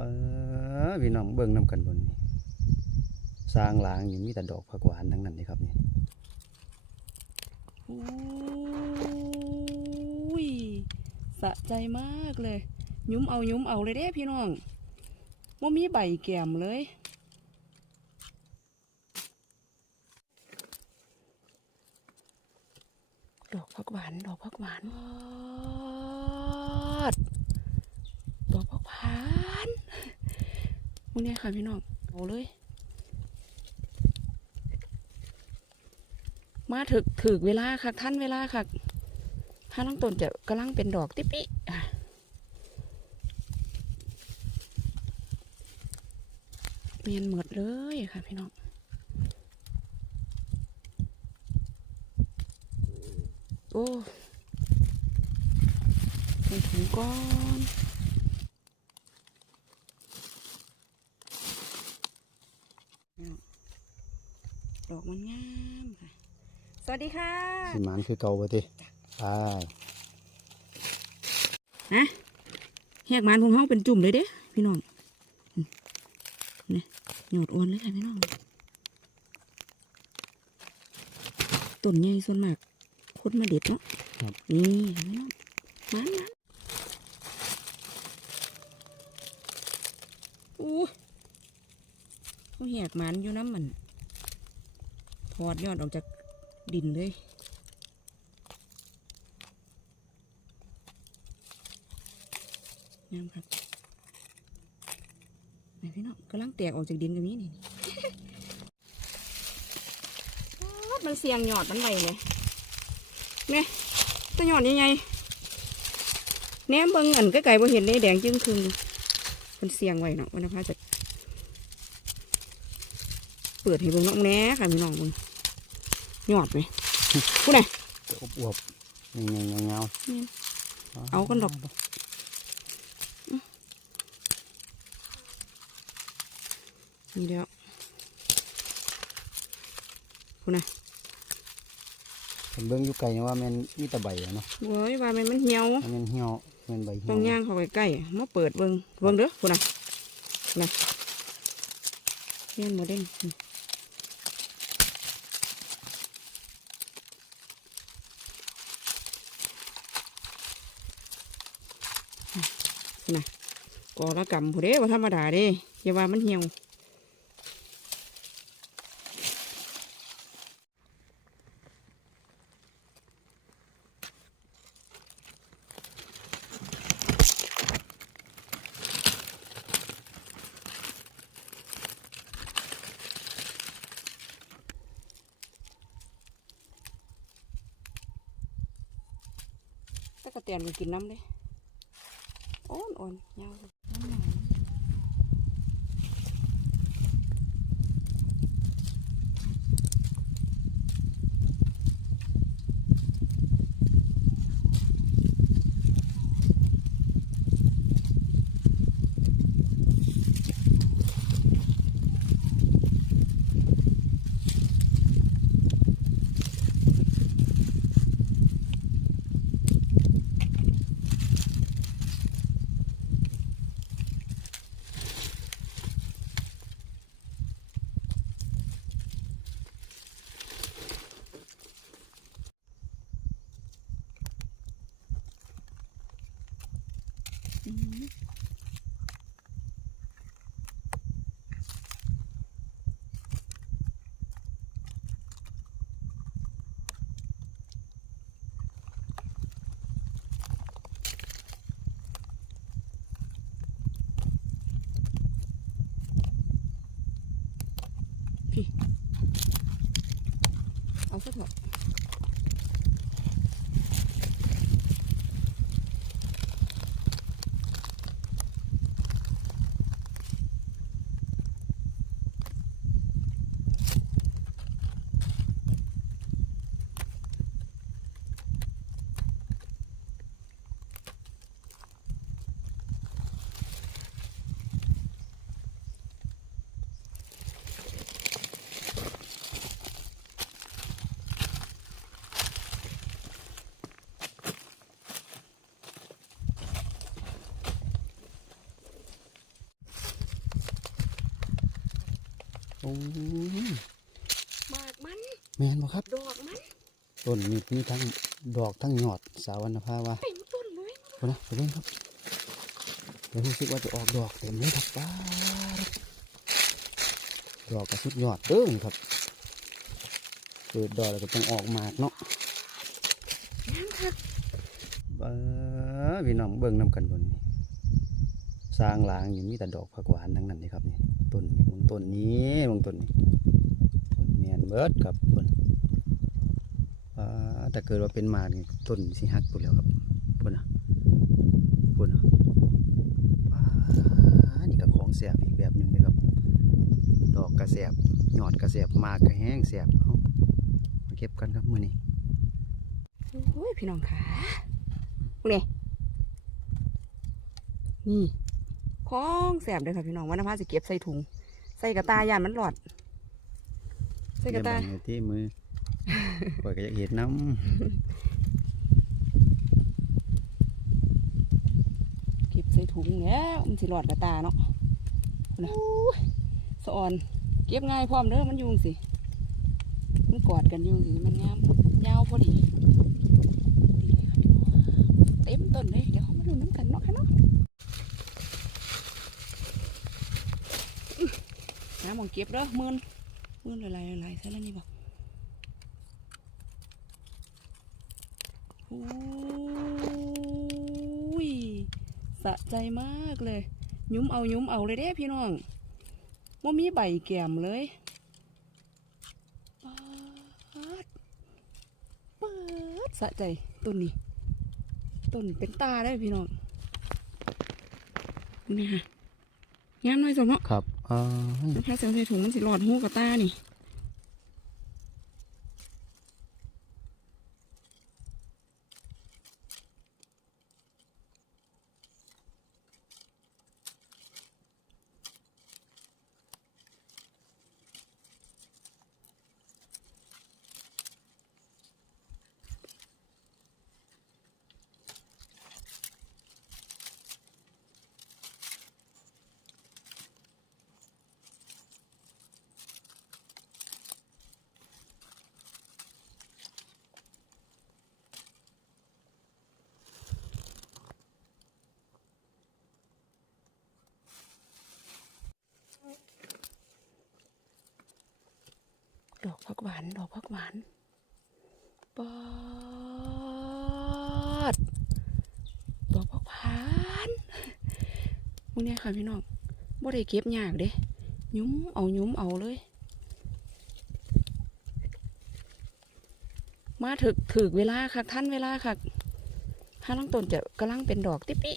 เออพี่น้องเบิ่งนํกันบนนี้สร้างหลางอยู่มีแต่ดอกผักหวานทั้งนั้นนี่ครับนี่อุ้ยสะใจมากเลย ยุ้มเอายุ้มเอาเลยเด้พี่น้องว่ามีใบแก้มเลย ดอกผักหวาน ดอกผักหวานอดดอกผักหวาน พวกนี้ค่ะพี่น้องเอาเลย มาถึกถึกเวลาค่ะท่านเวลาค่ะถ้าลังต้นจะกำลังเป็นดอกติปิอะเมียนหมดเลยค่ะพี่น้องโอ้ใส่ถุงก้อนดอก มันงามค่ะ สวัสดีค่ะสิหมานคือเก่าบ่ติไปนะแหกมันของห้องเป็นจุ่มเลยเด้พี่น้องอืมนี่หยอดอ้วนเลยค่ะพี่น้องต้นใหญ่ส่วนมากคนมาเด็ดเนาะนี่ค่ะพี่น้องมันมันอู้เขาแหกมันอยู่น้ำมันถ อดยอดออกจากดินเลยงามครับไหนพี่น้องกำลังแตกออกจากดินตรงนี้นี่อ๊าดมันเสียงหยอดมันไหวเลยเนี่ยตัวหยอดยังไงแหนมเบิ่งอันไกลๆบ่เห็นเลยแดงจึงคืนมันเสียงไหวเนาะวันนภาจะเปิดให้เบิ่งน้องแหน่ค่ะพี่น้องเบิ่ง หยอดไหมพูดไหนอบอวบๆเงาๆเงานี่ๆเอากันดอกนี่แล้วพูดนะผมเบิ่งอยู่ไกลนี่ว่าแม่นมีแต่ใบอะเนาะเว้ยว่ามันมันเหี่ยวอันนั้นเหี่ยวแม่นใบเหี่ต้ยองวย่างเข้าไปใกล้ๆมาเปิดเบิ่งเบิ่งเด้อพูดนะพูดนะเลี้ยนโมเดลนี่พูดนะ กอละกำพูดเด้ว่าธรรมดาเด้อย่าว่ามันเหี่ยวตะกะเตียนมันกินน้ำเลยอ่อนอ่อนยาวเลยน้ำหนาวอืมพี่ เอาสักหน่อย มากมันแม่นบ่ครับ ดอกมันต้นมีมีทั้งดอกทั้งยอดสาวรรณภาว่าเต็มต้นเลยพุ่นนะไปเล่นครับเดี๋ยวรู้สึกว่าจะออกดอกเต็มเลยครับป้าดดอกกระสุดยอดเด้อครับเปิดดอกแล้วก็ต้องออกหมากเนาะยังคักเบ้อพี่น้องเบิ่งนํกันบนนี้สร้างหลางอยู่มีแต่ดอกผักหวานทั้งนั้นเลยครับนี่ ต้นนี้มงต้นนี้มงต้นนี้ต้นเมียนเบิร์ดครับต้นอ่าแต่เกิดว่าเป็นหมากนี่ต้นสิหักปุ่นแล้วครับพุ่นนะพุ่นนะป้านี่ก็ของแสบอีกแบบหนึ่งเลยครับ ดอกกระแสบหยอดกระแสบหมากกระแห้งแสบเอามาเก็บกันครับมือนี้โอ้ยพี่น้องค่ะพวกนี้นี่ ของแสบเลยค่ะพี่น้องวันนภาจะเก็บใส่ถุง ใส่กระตายานมันหลอด ใส่กระตาอย่าบังไว้ที่มือปล่อยก็อยากเห็นน้เก็บใส่ถุงแล้วมันสิหลอดกระตาเนาะนะสะออนเก็บง่ายพร้อมเด้อมันอยุงสิมันกอดกันอยุงสิมันงามยาวพอดีดีเลยค่ะพี่น้องเต็มต้นเลยเดี๋ยวเขามาดูน้ำกันเนาะค่ะเนาะอื้อน้ำ มองเก็บเด้อมืนมืนละลายละลายใส่แล้วนี่บอกโอ้ยสะใจมากเลย ยุ้มเอายุ้มเอาเลยเด้พี่น้องว่ามีใบแก้มเลยปาดปาดสะใจต้นนี้ต้นเป็นตาได้พี่น้องนี่ค่ะงานน่อยสมเนาะครับ ถ้าเสียใส่ถุงมันสิหลอดหูกับตานี่ ดอกพักหวานดอกพักหวานปอดดอกพักหวานพวกเนี้ยค่ะพี่น้องบ่ได้เก็บยากเด้ยุ้มเอายุ้มเอาเลย มาถึกถึกเวลาค่ะท่านเวลาค่ะถ้าลังต้นจะกำลังเป็นดอกติปิ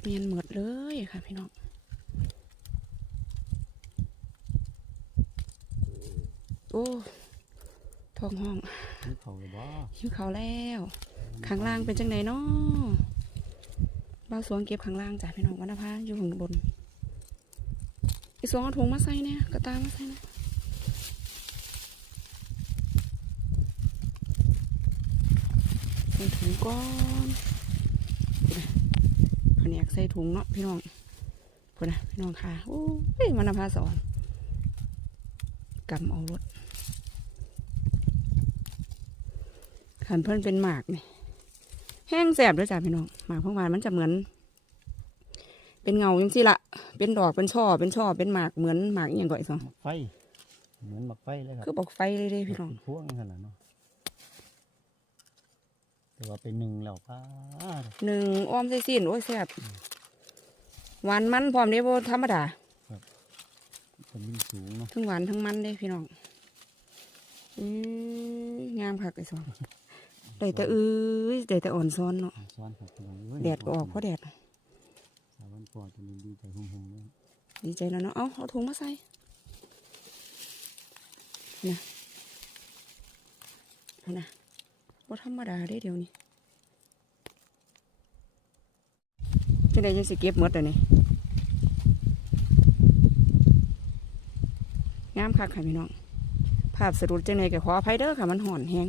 เมียนหมดเลยค่ะพี่น้อง โอ้ท้องห้องนี่เขาเลยบ่หิวเขาวแล้วข้างล่างเป็นจังไหนเนาะเบาสวงเก็บข้างล่างจ้ะพี่น้องวันนภาอยู่ข้างบนไอ้สวงเอาถุงมาใส่เนี่ยกระตามาใส่เนี่ยใส่ถุงก่อนแผนกใส่ถุงเนาะพี่น้องพูดนะพี่น้องค่ะโอ้ยวันนภาสอนกำเอารถ ขันเพิ่นเป็นหมากนี่แห้งแสบด้วยจ้ะพี่น้องหมากพวกหวานมันจะเหมือน เป็นเงาจังสิละเป็นดอกเป็นช่อเป็นช่อเป็นหมากเหมือนหมากอหย่างก่อยสองหมักไฟ เหมือนหมักไฟเลยครับคือบอกไฟเลยเด้พี่น้องเป็นพวงขนาดเนาะแต่ว่าเป็นหนึ่งแล้วป้าดหนึ่งอ้อมใส่ซีนโอ้ยแสบหวานมันพร้อมเด้บ่ธรรมดาเป็นมินสูงเนาะทั้งหวานทั้งมันเด้พี่น้องอืองามคักไอ้สองได้แต่อื้อได้แต่อ่อนซ้อนเนาะซ้อนครับพี่น้องเอ้ยแดดก็ออกเพราะแดดสาววันปอดจะมีดีใจหุ่มๆเลยดีใจแล้วเนาะเอาเอาถุงมาใส่นะเอานะว่าธรรมดาได้เดี๋ยวนี้จังไดจังสิเก็บหมดเลยนี่งามคักค่ะพี่น้อง ภาพสะดุดจังเลยก็ขออภัยเด้อค่ะมันห่อนแห้ง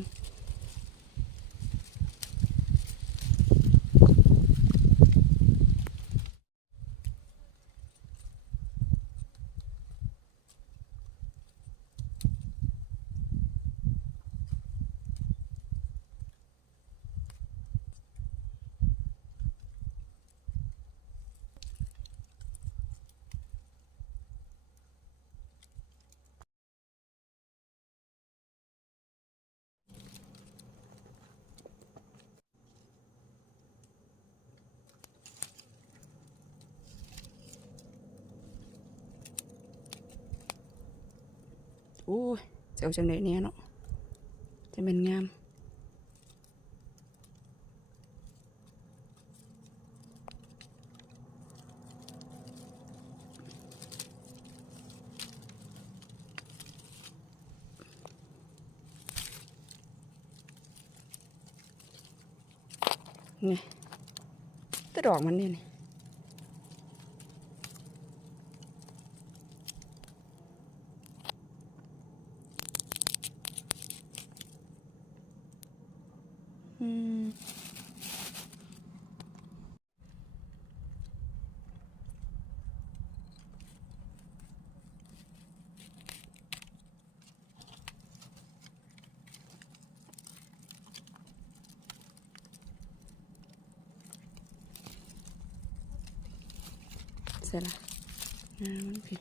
อ้ยจะเอาจังไหนเนี่ยเนาะจะเป็นงามไงแต่ดอกมันเนี่ยนี่อืม เสร็จละงามันผิด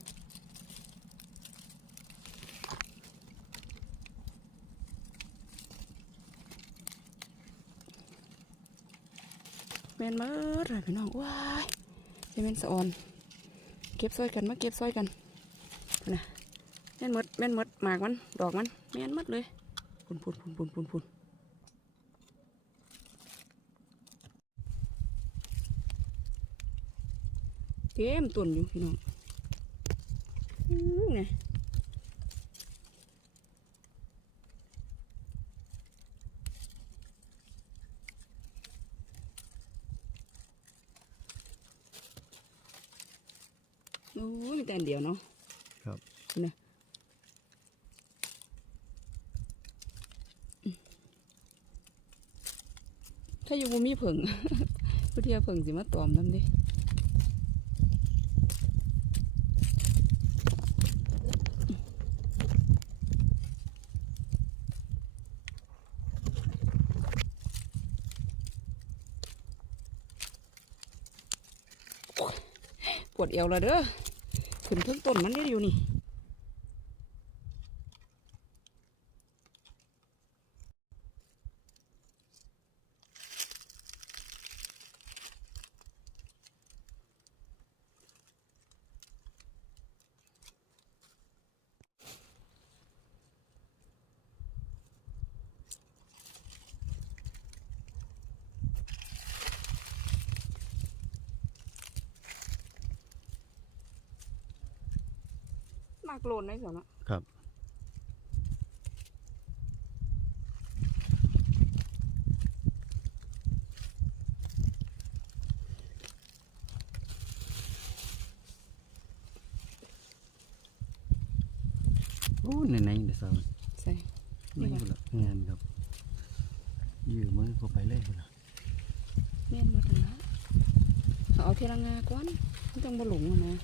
แมนมื่อไรพี่น้องว้ายจะเป็นสะออน เก็บซอยกันมาเก็บซอยกันนะแม่นมดแม่นมดหมากมัน ดอกมันแม่นมดเลยปุ่นปุ่นปุ่นปุ่นปุ่นปุ่น เต็มต้นอยู่พี่น้องอื้อไงโอ้ยมีแต่อันเดียวเนาะครับนะถ้าอยู่บ่มีผึ่งผู้เทียผึ่งสิมาตอมน้ำดิ ปวดเอวแล้วเด้อขึ้นเพิ่งต้นมันได้อยู่นี่ มากโลนได้สองเนาะครับ โอ้ในในเดี๋ยวสาวใส่ไม่หมดละงานครับ ยืมมือเข้าไปเลยพุ่นล่ะเม่นมาทางละเอาเอาเทละงาก่อนมันต้องบ่หลงอะนะ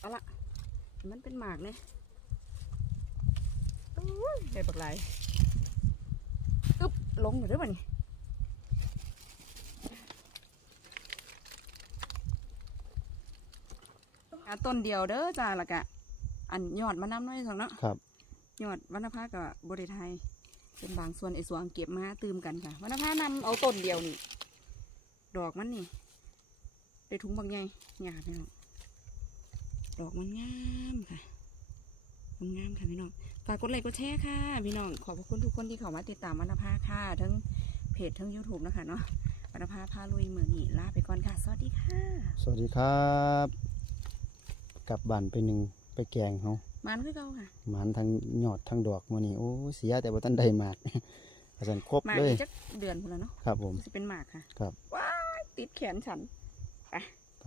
เอาละมัน เป็นหมากเนี่ยโอ้ยได้บักหลายอึ๊บลงอยู่ด้วยมันนี่อะต้นเดียวเด้อจ้าและกะ อันยอดมะน้ำน้อยสองเนาะครับ ยอดวรรณภากับบริไทย เป็นบางส่วนไอ้สวงเก็บมาตืมกันค่ะวรรณภานำเอาต้นเดียวนี่ ดอกมันนี่ได้ถุงบางไงหยาบพี่น้อง ดอกมันงามค่ะมันงามค่ะพี่น้อง ฝากกดไลค์กดแชร์ค่ะ พี่น้อง ขอบพระคุณทุกคนที่เข้ามาติดตามวรรณภาค่ะ ทั้งเพจทั้ง YouTube นะคะเนาะวรรณภาพาลุยมือนี่ลาไปก่อนค่ะ สวัสดีค่ะ สวัสดีครับ กลับบ้านไปหนึ่งไปแกงเขามันคือเก่าค่ะหมานทั้งยอดทั้งดอกมื้อนี้โอ้เสียแต่บ่ทันได้หมากอาจารย์ครบหมากเลยอีกจักเดือนพุ่นแล้วเนาะครับผมจะเป็นหมากค่ะ ครับว้ายติดแขนฉันไป